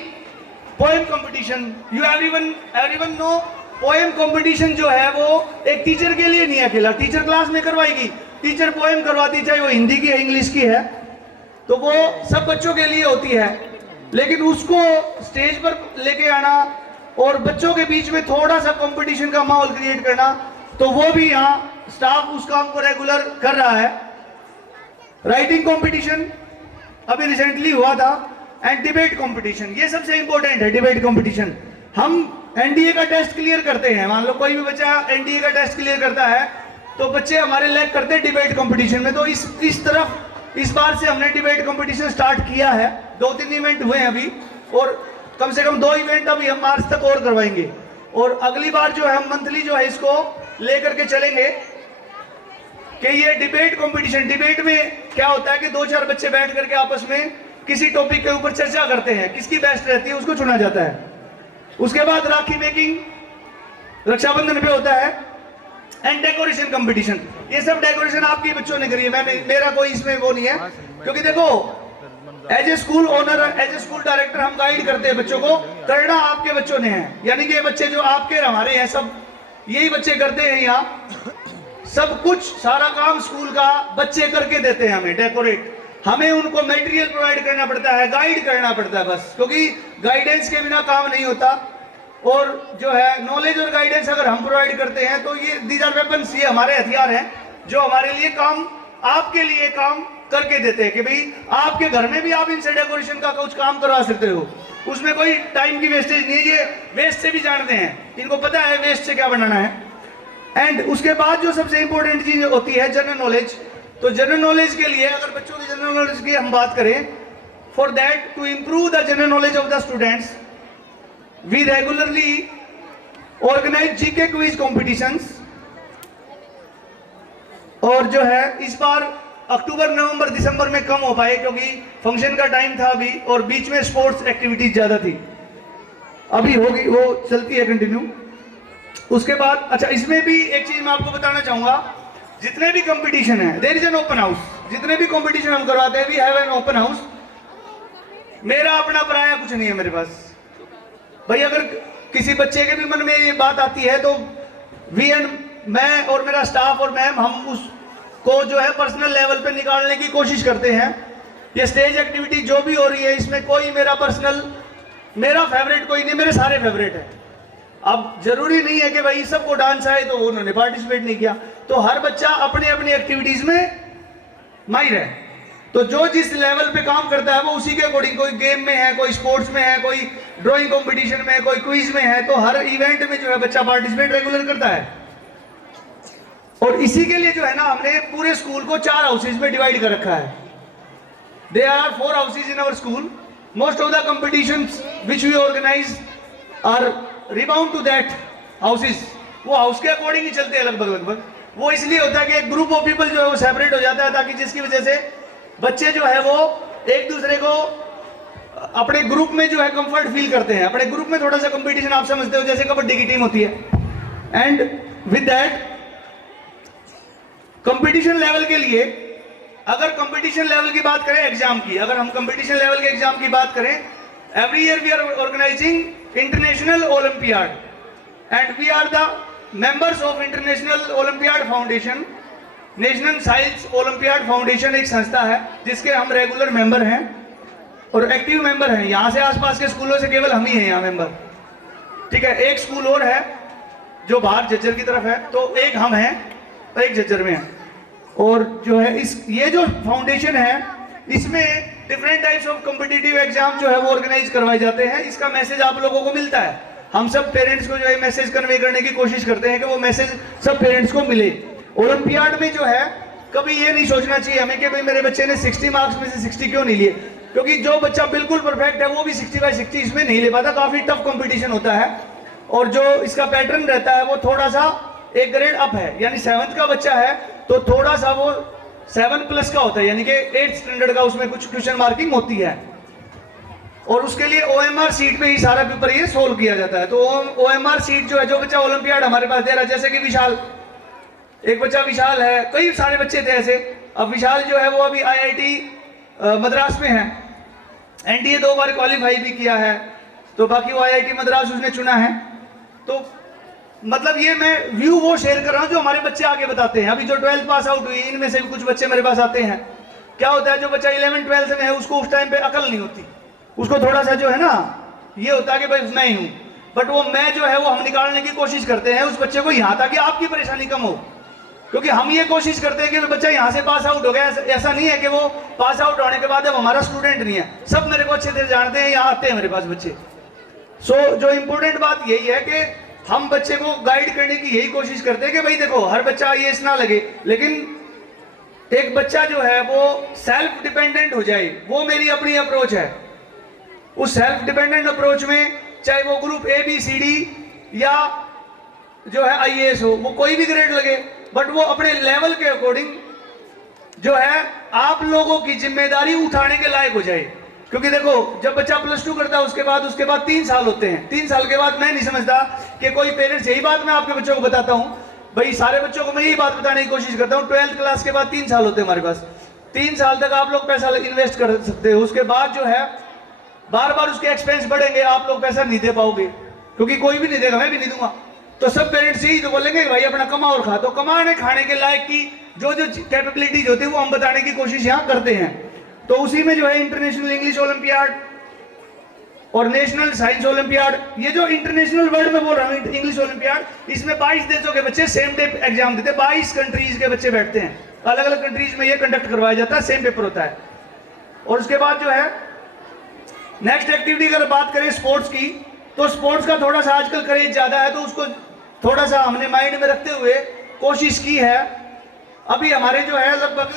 poem competition, you everyone know, poem competition जो है वो एक टीचर के लिए नहीं अकेला, टीचर क्लास में करवाएगी, टीचर पोएम करवाती, चाहे वो हिंदी की है इंग्लिश की है, तो वो सब बच्चों के लिए होती है. लेकिन उसको स्टेज पर लेके आना और बच्चों के बीच में थोड़ा सा कंपटीशन का माहौल क्रिएट करना, तो वो भी यहाँ स्टाफ उस काम को रेगुलर कर रहा है. राइटिंग कंपटीशन अभी रिसेंटली हुआ था, एंड डिबेट कंपटीशन, ये सबसे इंपॉर्टेंट है. डिबेट कंपटीशन, हम एनडीए का टेस्ट क्लियर करते हैं, मान लो कोई भी बच्चा एनडीए का टेस्ट क्लियर करता है तो बच्चे हमारे लैग करते हैं डिबेट कंपटीशन में. तो इस तरफ इस बार से हमने डिबेट कंपटीशन स्टार्ट किया है. 2-3 इवेंट हुए हैं अभी, और कम से कम 2 इवेंट अभी हम मार्च तक और करवाएंगे, और अगली बार जो है हम मंथली जो है इसको लेकर के चलेंगे कि ये डिबेट कंपटीशन, डिबेट में क्या होता है कि 2-4 बच्चे बैठ करके आपस में किसी टॉपिक के ऊपर चर्चा करते हैं, किसकी बेस्ट रहती है उसको चुना जाता है। उसके बाद राखी मेकिंग रक्षाबंधन पे होता है, एंड डेकोरेशन कंपटीशन। ये सब डेकोरेशन आपके बच्चों ने करी है, मैंने, मेरा कोई इसमें वो नहीं है, क्योंकि देखो as a school owner, as a school director हम गाइड करते हैं बच्चों को, करना आपके बच्चों ने है। यानी कि ये बच्चे जो आपके हमारे हैं सब यही बच्चे करते हैं, यहाँ सब कुछ सारा काम स्कूल का बच्चे करके देते हैं हमें डेकोरेट। हमें उनको मटेरियल प्रोवाइड करना पड़ता है, गाइड करना पड़ता है बस, क्योंकि गाइडेंस के बिना काम नहीं होता। और जो है नॉलेज और गाइडेंस अगर हम प्रोवाइड करते हैं तो ये दीज आर वेपन्स, ये हमारे हथियार हैं जो हमारे लिए काम, आपके लिए काम करके देते हैं कि भाई आपके घर में भी आप इनसे डेकोरेशन का कुछ काम करवा सकते हो। उसमें कोई टाइम की वेस्टेज नहीं है, ये वेस्ट से भी जानते हैं, इनको पता है वेस्ट से क्या बनाना है। एंड उसके बाद जो सबसे इंपॉर्टेंट चीज होती है जनरल नॉलेज। तो जनरल नॉलेज के लिए अगर बच्चों की जनरल नॉलेज की हम बात करें, for that to improve the general knowledge of the students we regularly organise GK quiz competitions. और जो है इस बार अक्टूबर, नवंबर, दिसंबर में कम हो पाए क्योंकि फंक्शन का टाइम था अभी, और बीच में स्पोर्ट्स एक्टिविटीज ज्यादा थी, अभी होगी वो चलती है कंटिन्यू। उसके बाद अच्छा, इसमें भी एक चीज मैं आपको बताना चाहूंगा, जितने भी कंपटीशन है there is an open house. जितने भी कंपटीशन हम करवाते हैं we have an open house. मेरा अपना पराया कुछ नहीं है मेरे पास भाई। अगर किसी बच्चे के भी मन में ये बात आती है तो वी एंड मैं और मेरा स्टाफ और मैम हम उसको जो है पर्सनल लेवल पे निकालने की कोशिश करते हैं। ये स्टेज एक्टिविटी जो भी हो रही है इसमें कोई मेरा पर्सनल, मेरा फेवरेट कोई नहीं, मेरे सारे फेवरेट है। अब जरूरी नहीं है कि भाई सबको डांस आए तो उन्होंने पार्टिसिपेट नहीं किया, तो हर बच्चा अपनी अपनी एक्टिविटीज में माहिर है। तो जो जिस लेवल पे काम करता है वो उसी के अकॉर्डिंग, कोई गेम में है, कोई स्पोर्ट्स में है, कोई ड्राइंग कंपटीशन में है, कोई क्विज में है, तो हर इवेंट में जो है बच्चा पार्टिसिपेट रेगुलर करता है। और इसी के लिए जो है ना हमने पूरे स्कूल को 4 हाउसेज में डिवाइड कर रखा है। There are 4 houses in our school. Most of the competitions which we organise are rebound to that houses. वो हाउस के अकॉर्डिंग ही चलते हैं लगभग। वो इसलिए होता है कि एक ग्रुप ऑफ पीपल जो है वो सेपरेट हो जाता है, ताकि जिसकी वजह से बच्चे जो है वो एक दूसरे को अपने ग्रुप में जो है कंफर्ट फील करते हैं। अपने ग्रुप में थोड़ा सा कंपटीशन आप समझते हो जैसे कबड्डी की टीम होती है। And with that competition level के लिए, अगर कंपटीशन लेवल की बात करें एग्जाम की, अगर हम कंपटीशन लेवल के एग्जाम की बात करें, every year we are organising international olympiad and we are the members of international olympiad foundation. National science olympiad foundation एक संस्था है जिसके हम रेगुलर मेंबर हैं और एक्टिव मेंबर हैं। यहाँ से आसपास के स्कूलों से केवल हम ही हैं यहाँ मेंबर, ठीक है। एक स्कूल और है जो बाहर झज्जर की तरफ है, तो एक हम हैं और एक झज्जर में है। और जो है ये जो फाउंडेशन है इसमें different types of competitive exam जो है वो ऑर्गेनाइज करवाए जाते हैं। इसका मैसेज आप लोगों को मिलता है। हम सब पेरेंट्स को जो है मैसेज कन्वे करने की कोशिश करते हैं कि वो मैसेज सब पेरेंट्स को मिले। ओलंपियाड में जो है कभी ये नहीं सोचना चाहिए हमें कि भाई मेरे बच्चे ने 60 मार्क्स में से 60 क्यों नहीं लिए, क्योंकि जो बच्चा बिल्कुल परफेक्ट है वो भी 60/60 इसमें नहीं ले पाता। काफी टफ कंपटीशन होता है और जो इसका पैटर्न रहता है वो थोड़ा सा एक ग्रेड अप है, यानी 7th का बच्चा है तो थोड़ा सा वो 7+ का होता है, यानी कि 8th स्टैंडर्ड का उसमें कुछ क्वेश्चन मार्किंग होती है और उसके लिए OMR सीट पे ही सारा पेपर ये सोल्व किया जाता है। तो OMR सीट जो है, जो बच्चा ओलंपियाड हमारे पास दे रहा है, जैसे कि विशाल, एक बच्चा विशाल है, कई सारे बच्चे थे ऐसे। अब विशाल जो है वो अभी IIT मद्रास में है, NDA 2 बार क्वालिफाई भी किया है, तो बाकी वो IIT मद्रास उसने चुना है। तो मतलब ये मैं व्यू वो शेयर कर रहा हूँ जो हमारे बच्चे आगे बताते हैं। अभी जो 12th पास आउट हुई इनमें से भी कुछ बच्चे मेरे पास आते हैं। क्या होता है, जो बच्चा 11th-12th में है उसको उस टाइम पे अकल नहीं होती, उसको थोड़ा सा जो है ना ये होता है कि भाई मैं ही हूँ, बट वो मैं जो है वो हम निकालने की कोशिश करते हैं उस बच्चे को यहाँ, ताकि आपकी परेशानी कम हो। क्योंकि हम ये कोशिश करते हैं कि बच्चा यहाँ से पास आउट हो गया, ऐसा नहीं है कि वो पास आउट होने के बाद अब हमारा स्टूडेंट नहीं है। सब मेरे को अच्छे तरह जानते हैं, यहाँ आते हैं मेरे पास बच्चे। सो जो इम्पोर्टेंट बात यही है कि हम बच्चे को गाइड करने की यही कोशिश करते हैं कि भाई देखो हर बच्चा ये ना लगे, लेकिन एक बच्चा जो है वो सेल्फ डिपेंडेंट हो जाए, वो मेरी अपनी अप्रोच है। उस सेल्फ डिपेंडेंट अप्रोच में चाहे वो ग्रुप ABCD या जो है IAS हो, वो कोई भी ग्रेड लगे, बट वो अपने लेवल के अकॉर्डिंग जो है आप लोगों की जिम्मेदारी उठाने के लायक हो जाए। क्योंकि देखो जब बच्चा +2 करता है उसके बाद 3 साल होते हैं। 3 साल के बाद मैं नहीं समझता कि कोई पेरेंट्स, यही बात मैं आपके बच्चों को बताता हूं भाई, सारे बच्चों को मैं यही बात बताने की कोशिश करता हूं। 12th क्लास के बाद 3 साल होते हैं हमारे पास। 3 साल तक आप लोग पैसा इन्वेस्ट कर सकते हो, उसके बाद जो है बार बार उसके एक्सपेंस बढ़ेंगे, आप लोग पैसा नहीं दे पाओगे, क्योंकि कोई भी नहीं देगा, मैं भी नहीं दूंगा। तो सब पेरेंट्स यही तो बोलेंगे भाई अपना कमा और खा। तो कमाने खाने के लायक की जो कैपेबिलिटीज होती है वो हम बताने की कोशिश यहाँ करते हैं। तो उसी में जो है इंटरनेशनल इंग्लिश ओलंपियाड और नेशनल साइंस ओलंपियाड, ये जो इंटरनेशनल वर्ल्ड में बोल रहा हूँ इंग्लिश ओलंपियाड, इसमें 22 देशों के बच्चे सेम डे एग्जाम देते हैं। 22 कंट्रीज के बच्चे बैठते हैं, अलग अलग कंट्रीज में ये कंडक्ट करवाया जाता है, सेम पेपर होता है। और उसके बाद जो है नेक्स्ट एक्टिविटी अगर बात करें स्पोर्ट्स की, तो स्पोर्ट्स का थोड़ा सा आजकल क्रेज ज्यादा है, तो उसको थोड़ा सा हमने माइंड में रखते हुए कोशिश की है। अभी हमारे जो है लगभग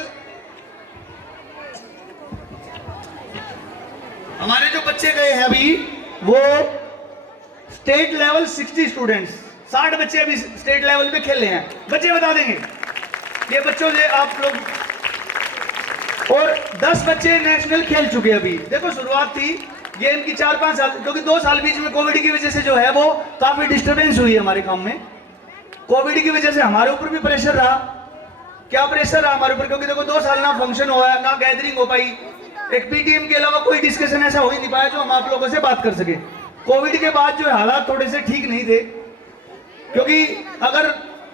हमारे जो बच्चे गए हैं अभी वो स्टेट लेवल 60 स्टूडेंट्स, 60 बच्चे अभी स्टेट लेवल पे खेले हैं। बच्चे बता देंगे ये बच्चों से आप लोग, और 10 बच्चे नेशनल खेल चुके अभी। देखो शुरुआत थी गेम की 4-5 साल, क्योंकि 2 साल बीच में कोविड की वजह से जो है वो काफी डिस्टरबेंस हुई है हमारे काम में। कोविड की वजह से हमारे ऊपर भी प्रेशर रहा। क्या प्रेशर रहा हमारे ऊपर, क्योंकि देखो 2 साल ना फंक्शन हुआ, ना गैदरिंग हो पाई, एक पीटीएम के अलावा कोई डिस्कशन ऐसा हो ही नहीं पाया जो हम आप लोगों से बात कर सके। कोविड के बाद जो हालात थोड़े से ठीक नहीं थे, क्योंकि अगर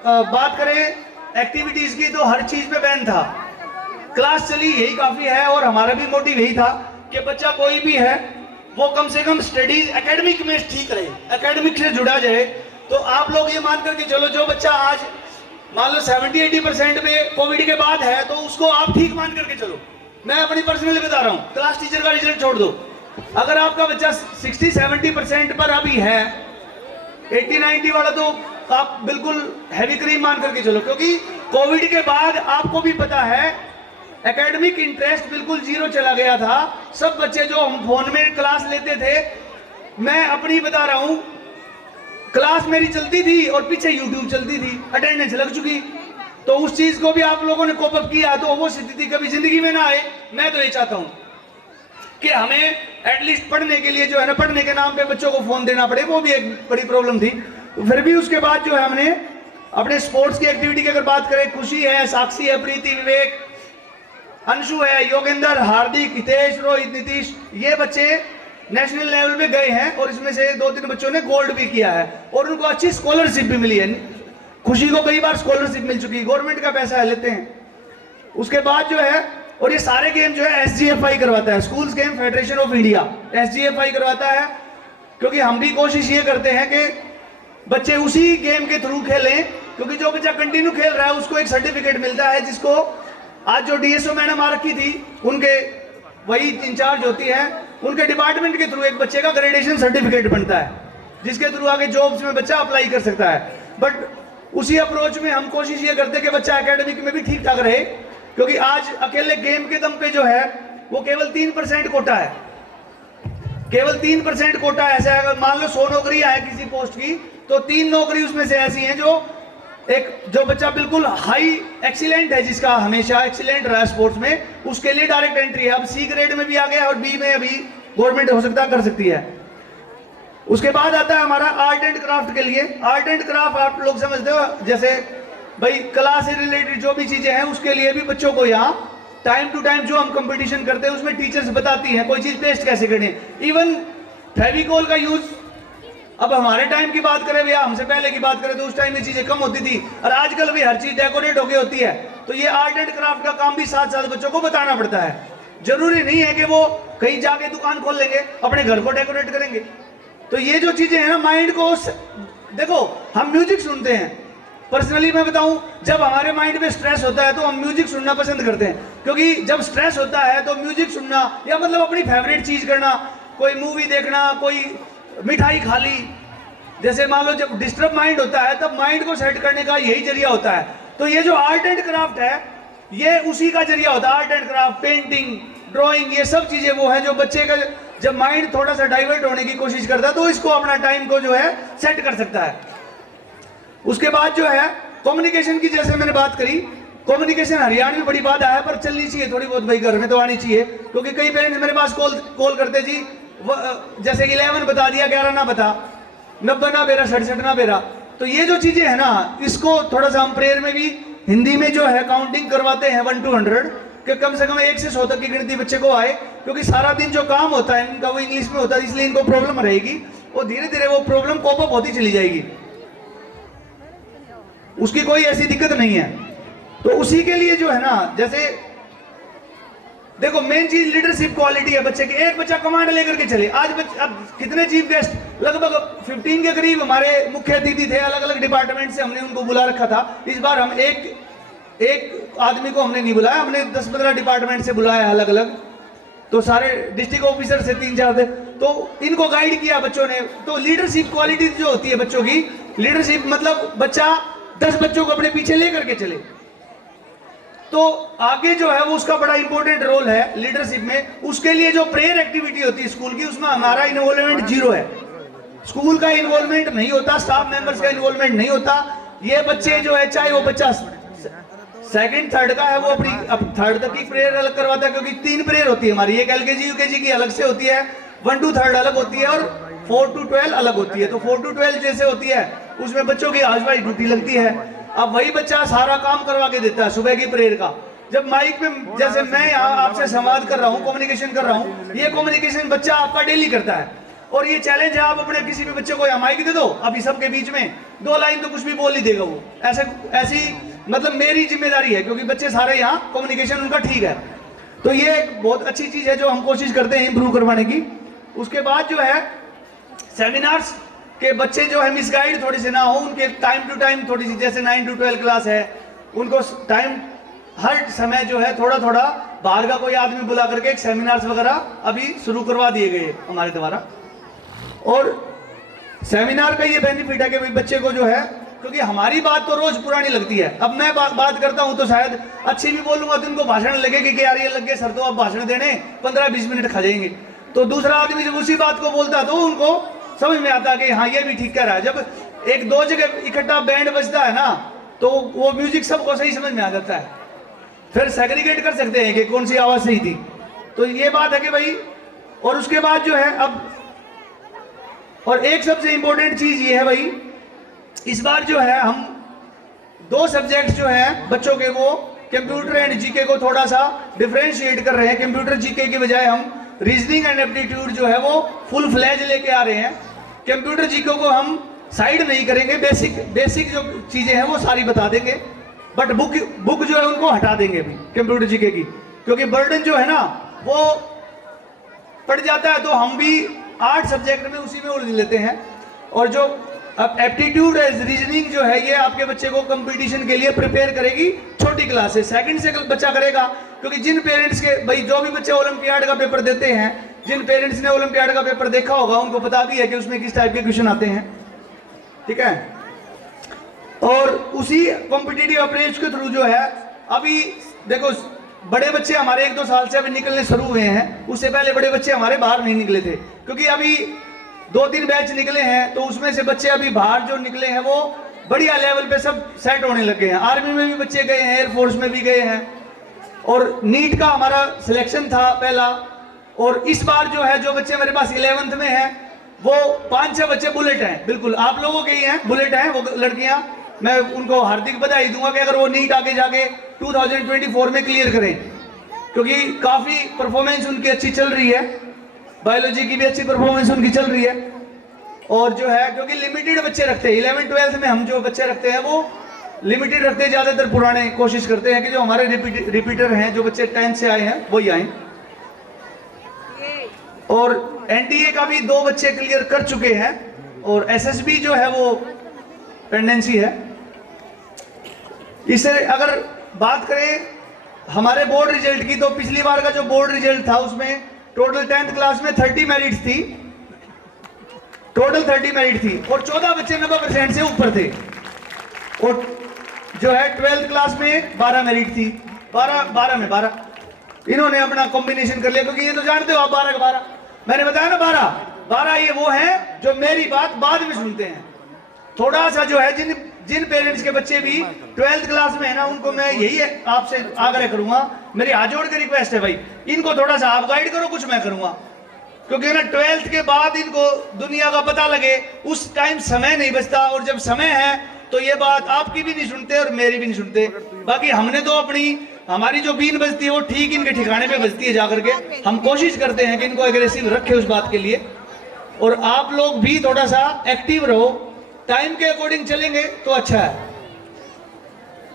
बात करें एक्टिविटीज की तो हर चीज पे बैन था, क्लास चली यही काफी है। और हमारा भी मोटिव यही था कि बच्चा कोई भी है वो कम से कम स्टडीज एकेडमिक में ठीक रहे, एकेडमिक से जुड़ा जाए। तो आप लोग ये मान करके चलो जो बच्चा आज मान लो 70-80% में कोविड के बाद है, तो उसको आप ठीक मान करके चलो। मैं अपनी पर्सनली बता रहा हूँ, क्लास टीचर का रिजल्ट छोड़ दो, अगर आपका बच्चा 60-70% पर अभी है, 80-90 वाला तो आप बिल्कुल हैवी क्रीम मान करके चलो। क्योंकि कोविड के बाद आपको भी पता है एकेडमिक इंटरेस्ट बिल्कुल 0 चला गया था। सब बच्चे जो हम फोन में क्लास लेते थे, मैं अपनी बता रहा हूं, क्लास मेरी चलती थी और पीछे यूट्यूब चलती थी, अटेंडेंस लग चुकी। तो उस चीज को भी आप लोगों ने कोप अप किया, तो वो स्थिति कभी जिंदगी में ना आए। मैं तो ये चाहता हूं कि हमें एटलीस्ट पढ़ने के लिए जो है ना, पढ़ने के नाम पे बच्चों को फोन देना पड़े, वो भी एक बड़ी प्रॉब्लम थी। फिर भी उसके बाद जो है हमने अपने स्पोर्ट्स की एक्टिविटी की अगर बात करें, खुशी है, साक्षी है, प्रीति, विवेक, अंशु है, योगेंद्र, हार्दिक, हितेश, रोहित, नीतीश, ये बच्चे नेशनल लेवल पे गए हैं और इसमें से 2-3 बच्चों ने गोल्ड भी किया है और उनको अच्छी स्कॉलरशिप भी मिली है। खुशी को कई बार स्कॉलरशिप मिल चुकी है, गवर्नमेंट का पैसा लेते हैं। उसके बाद जो है, और ये सारे गेम जो है SGFI करवाता है, schools game federation of India, SGFI करवाता है। क्योंकि हम भी कोशिश ये करते हैं कि बच्चे उसी गेम के थ्रू खेलें, क्योंकि जो बच्चा कंटिन्यू खेल रहा है उसको एक सर्टिफिकेट मिलता है, जिसको आज जो DSO मैडम आ रखी थी, उनके वही इंचार्ज होती है, उनके डिपार्टमेंट के थ्रू एक बच्चे का ग्रेजुएशन सर्टिफिकेट बनता है, जिसके थ्रू आगे जॉब्स में बच्चा अप्लाई कर सकता है। बट उसी अप्रोच में हम कोशिश ये करते हैं कि बच्चा एकेडमिक में भी ठीक ठाक रहे, क्योंकि आज अकेले गेम के दम पे जो है वो केवल 3% कोटा है, केवल 3% कोटा ऐसा है। अगर मान लो 100 नौकरियां है किसी पोस्ट की, तो 3 नौकरी उसमें से ऐसी हैं जो बच्चा बिल्कुल हाई एक्सीलेंट है, जिसका हमेशा एक्सीलेंट रहा स्पोर्ट्स में, उसके लिए डायरेक्ट एंट्री है। अब C ग्रेड में भी आ गया और B में अभी गवर्नमेंट हो सकता कर सकती है। उसके बाद आता है हमारा आर्ट एंड क्राफ्ट के लिए। आर्ट एंड क्राफ्ट आप लोग समझते हो, जैसे भाई कला से रिलेटेड जो भी चीजें हैं उसके लिए भी बच्चों को यहाँ टाइम टू टाइम जो हम कंपटीशन करते हैं उसमें टीचर्स बताती हैं कोई चीज पेस्ट कैसे करनी है। इवन फेविकोल का यूज, अब हमारे टाइम की बात करें या हमसे पहले की बात करें तो उस टाइम ये चीजें कम होती थी, और आजकल भी हर चीज डेकोरेट होके होती है। तो ये आर्ट एंड क्राफ्ट का काम भी साथ साथ बच्चों को बताना पड़ता है। जरूरी नहीं है कि वो कहीं जाके दुकान खोल लेंगे, अपने घर को डेकोरेट करेंगे। तो ये जो चीजें हैं ना, माइंड को देखो, हम म्यूजिक सुनते हैं, पर्सनली मैं बताऊं, जब हमारे माइंड में स्ट्रेस होता है तो हम म्यूजिक सुनना पसंद करते हैं, क्योंकि जब स्ट्रेस होता है तो म्यूजिक सुनना या मतलब अपनी फेवरेट चीज करना, कोई मूवी देखना, कोई मिठाई खा ली, जैसे मान लो जब डिस्टर्ब माइंड होता है तब माइंड को सेट करने का यही जरिया होता है। तो ये जो आर्ट एंड क्राफ्ट है ये उसी का जरिया होता है। Art and craft, painting, drawing, ये सब चीजें वो है जो बच्चे का जब माइंड थोड़ा सा डाइवर्ट होने की कोशिश करता है तो इसको अपना टाइम को जो है सेट कर सकता है। उसके बाद जो है कम्युनिकेशन की, जैसे मैंने बात करी, कम्युनिकेशन हरियाणवी बड़ी बात है पर चलनी चाहिए थोड़ी बहुत भाई, घर में तो आनी चाहिए। क्योंकि कई पेरेंट्स मेरे पास कॉल करते जी, जैसे 11 बता दिया, 11 ना बता, 90 ना बेरा, 67 ना बेरा। तो ये जो चीजें है ना, इसको थोड़ा सा हम प्रेयर में भी हिंदी में जो है काउंटिंग करवाते हैं 1 to 100, कि कम से कम 1 से 100 तक की गिनती बच्चे को आए। क्योंकि सारा दिन जो काम होता है इनका वो इंग्लिश में होता है, इसलिए इनको प्रॉब्लम रहेगी और धीरे धीरे वो प्रॉब्लम कोप अप होती चली जाएगी, उसकी कोई ऐसी दिक्कत नहीं है। तो उसी के लिए जो है ना, जैसे देखो मेन चीज लीडरशिप क्वालिटी है बच्चे की। एक बच्चा कमांड लेकर के चले। आज अब कितने चीफ गेस्ट, लगभग 15 के करीब हमारे मुख्य अतिथि थे, अलग अलग डिपार्टमेंट से हमने उनको बुला रखा था। इस बार हम एक आदमी को हमने नहीं बुलाया, हमने 10-15 डिपार्टमेंट से बुलाया अलग अलग। तो सारे डिस्ट्रिक्ट ऑफिसर से 3-4 थे, तो इनको गाइड किया बच्चों ने। तो लीडरशिप क्वालिटी जो होती है बच्चों की, लीडरशिप मतलब बच्चा 10 बच्चों को अपने पीछे लेकर के चले, तो आगे जो है वो उसका बड़ा इंपॉर्टेंट रोल है लीडरशिप में। उसके लिए जो प्रेयर एक्टिविटी होती है स्कूल की, उसमें हमारा इन्वॉल्वमेंट 0 है। स्कूल का इन्वॉल्वमेंट नहीं होता, स्टाफ मेंबर्स का इन्वॉल्वमेंट नहीं होता। ये बच्चे जो है, चाहे वो बच्चा 2nd 3rd का है, वो अपनी 3rd तक की प्रेयर अलग करवाता है, क्योंकि 3 प्रेयर होती है हमारी। एक LKG UKG की अलग से होती है, 1 to 3rd अलग होती है और 4 to 12 अलग होती है। तो 4 to 12 जैसे होती है उसमें बच्चों की हाउसवाइफ ड्यूटी लगती है। अब वही बच्चा सारा काम करवा के देता है सुबह की प्रेयर का। जब माइक में, जैसे मैं यहाँ आपसे संवाद कर रहा हूँ, कम्युनिकेशन कर रहा हूँ, ये कम्युनिकेशन बच्चा आपका डेली करता है। और ये चैलेंज है, आप अपने किसी भी बच्चे को यहाँ माइक दे दो, अभी सबके बीच में 2 लाइन तो कुछ भी बोल ही देगा वो। ऐसी मतलब मेरी जिम्मेदारी है, क्योंकि बच्चे सारे यहाँ कम्युनिकेशन उनका ठीक है। तो ये एक बहुत अच्छी चीज है जो हम कोशिश करते हैं इंप्रूव करवाने की। उसके बाद जो है सेमिनार्स के बच्चे जो है मिसगाइड थोड़ी से ना हो, उनके टाइम टू टाइम थोड़ी सी, जैसे 9 to 12 क्लास है, उनको टाइम हर समय जो है थोड़ा थोड़ा बाहर का कोई आदमी बुला करके एक सेमिनार्स वगैरह अभी शुरू करवा दिए गए हमारे द्वारा। और सेमिनार का ये बेनिफिट है कि भाई बच्चे को जो है, क्योंकि हमारी बात तो रोज पुरानी लगती है। अब मैं बात करता हूं तो शायद अच्छी भी बोलूंगा तो उनको भाषण लगेगी कि यार ये लग गए सर तो अब भाषण देने 15-20 मिनट खा जाएंगे। तो दूसरा आदमी जब उसी बात को बोलता तो उनको समझ में आता कि हाँ ये भी ठीक कह रहा है। जब 1-2 जगह इकट्ठा बैंड बजता है ना, तो वो म्यूजिक सबको सही समझ में आ जाता है, फिर सेग्रीगेट कर सकते हैं कि कौन सी आवाज सही थी। तो ये बात है कि भाई, और उसके बाद जो है अब, और एक सबसे इंपॉर्टेंट चीज ये है भाई, इस बार जो है हम 2 सब्जेक्ट जो है बच्चों के, वो कंप्यूटर एंड जीके को थोड़ा सा डिफरेंशिएट कर रहे हैं। कंप्यूटर जीके की बजाय हम रीजनिंग एंड एप्टीट्यूड जो है वो फुल फ्लैज लेके आ रहे हैं। कंप्यूटर जीके को हम साइड नहीं करेंगे, बेसिक जो चीजें हैं वो सारी बता देंगे, बट बुक जो है उनको हटा देंगे अभी कंप्यूटर जीके की, क्योंकि बर्डन जो है ना वो पड़ जाता है। तो हम भी 8 सब्जेक्ट में उसी में उलझ लेते हैं। और जो अब एप्टीट्यूड रीजनिंग जो है ये आपके बच्चे को कंपटीशन के लिए प्रिपेयर करेगी छोटी क्लास से। 2nd से बच्चा करेगा, क्योंकि जिन पेरेंट्स के भाई जो भी बच्चे ओलंपियाड का पेपर देते हैं, जिन पेरेंट्स ने ओलंपियाड का पेपर देखा होगा उनको पता भी है कि उसमें किस टाइप के क्वेश्चन आते हैं, ठीक है। और उसी कॉम्पिटिटिव अप्रोच के थ्रू जो है, अभी देखो बड़े बच्चे हमारे 1-2 साल से अभी निकलने शुरू हुए हैं, उससे पहले बड़े बच्चे हमारे बाहर नहीं निकले थे, क्योंकि अभी 2-3 बैच निकले हैं। तो उसमें से बच्चे अभी बाहर जो निकले हैं वो बढ़िया लेवल पे सब सेट होने लग गए हैं। आर्मी में भी बच्चे गए हैं, एयरफोर्स में भी गए हैं, और नीट का हमारा सिलेक्शन था पहला। और इस बार जो है जो बच्चे मेरे पास 11th में हैं वो 5-6 बच्चे बुलेट हैं, बिल्कुल आप लोगों के ही हैं, बुलेट हैं वो लड़कियां। मैं उनको हार्दिक बधाई दूंगा कि अगर वो नीट आगे जाके 2024 में क्लियर करें, क्योंकि काफी परफॉर्मेंस उनकी अच्छी चल रही है, बायोलॉजी की भी अच्छी परफॉर्मेंस उनकी चल रही है। और जो है क्योंकि लिमिटेड बच्चे रखते हैं 11th-12th में, हम जो बच्चे रखते हैं वो लिमिटेड रखते हैं, ज्यादातर पुराने कोशिश करते हैं कि जो हमारे रिपीटर हैं, जो बच्चे 10th से आए हैं वही आए। और एनटीए का भी 2 बच्चे क्लियर कर चुके हैं, और एसएसबी जो है वो पेंडेंसी है। इससे अगर बात करें हमारे बोर्ड रिजल्ट की, तो पिछली बार का जो बोर्ड रिजल्ट था उसमें टोटल 10th क्लास में 30 मेरिट्स थी, टोटल 30 मेरिट थी, और 14 बच्चे 90% से ऊपर थे। और जो है 12th क्लास में 12 मेरिट थी, 12 में 12 इन्होंने अपना कॉम्बिनेशन कर लिया, क्योंकि ये तो जानते हो आप 12 के 12 मैंने बताया ना 12 ये वो हैं जो मेरी बात बाद में सुनते हैं। थोड़ा सा जो है जिन पेरेंट्स के बच्चे भी 12th क्लास में है ना, उनको मैं यही आपसे आग्रह करूंगा, मेरी हाथ जोड़ के रिक्वेस्ट है भाई, इनको थोड़ा सा आप गाइड करो, कुछ मैं करूंगा, क्योंकि ना 12th के बाद इनको दुनिया का पता लगे, उस टाइम समय नहीं बचता, और जब समय है तो ये बात आपकी भी नहीं सुनते और मेरी भी नहीं सुनते। बाकी हमने तो हमारी जो बीन बजती है वो ठीक इनके ठिकाने पे बजती है जाकर के। हम कोशिश करते हैं कि इनको एग्रेसिव रखे उस बात के लिए, और आप लोग भी थोड़ा सा एक्टिव रहो, टाइम के अकॉर्डिंग चलेंगे तो अच्छा है।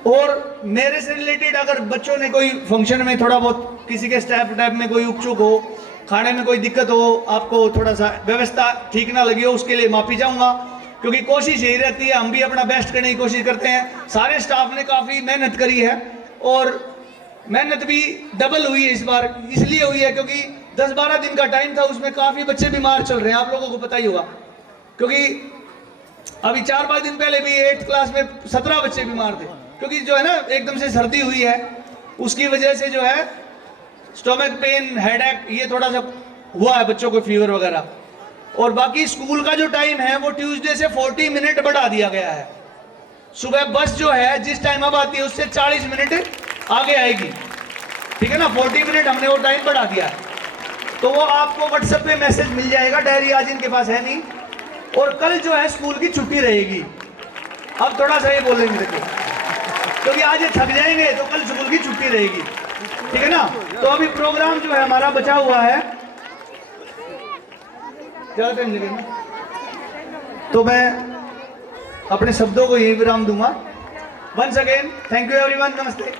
और मेरे से रिलेटेड अगर बच्चों ने कोई फंक्शन में थोड़ा बहुत किसी के स्टेप टाइप में कोई उपचुक हो, खाने में कोई दिक्कत हो, आपको थोड़ा सा व्यवस्था ठीक ना लगी हो, उसके लिए माफी चाहूंगा, क्योंकि कोशिश यही रहती है, हम भी अपना बेस्ट करने की कोशिश करते हैं। सारे स्टाफ ने काफ़ी मेहनत करी है, और मेहनत भी डबल हुई है इस बार, इसलिए हुई है क्योंकि 10-12 दिन का टाइम था, उसमें काफ़ी बच्चे बीमार चल रहे हैं, आप लोगों को पता ही होगा। क्योंकि अभी 4-5 दिन पहले भी 8th क्लास में 17 बच्चे बीमार थे, क्योंकि जो है ना एकदम से सर्दी हुई है, उसकी वजह से जो है स्टोमक पेन, हेडेक, ये थोड़ा सा हुआ है बच्चों को, फीवर वगैरह। और बाकी स्कूल का जो टाइम है वो ट्यूसडे से 40 मिनट बढ़ा दिया गया है। सुबह बस जो है जिस टाइम अब आती है उससे 40 मिनट आगे आएगी, ठीक है ना, 40 मिनट हमने वो टाइम बढ़ा दिया है। तो वो आपको व्हाट्सएप पे मैसेज मिल जाएगा, डायरी आज इनके पास है नहीं, और कल जो है स्कूल की छुट्टी रहेगी। अब थोड़ा सा ये बोलेंगे देखो, क्योंकि आज ये थक जाएंगे तो कल स्कूल की छुट्टी रहेगी, ठीक है ना। तो अभी प्रोग्राम जो है हमारा बचा हुआ है, ज्यादा टाइम लगेगा, तो मैं अपने शब्दों को यही विराम दूंगा। Once again thank you everyone, नमस्ते।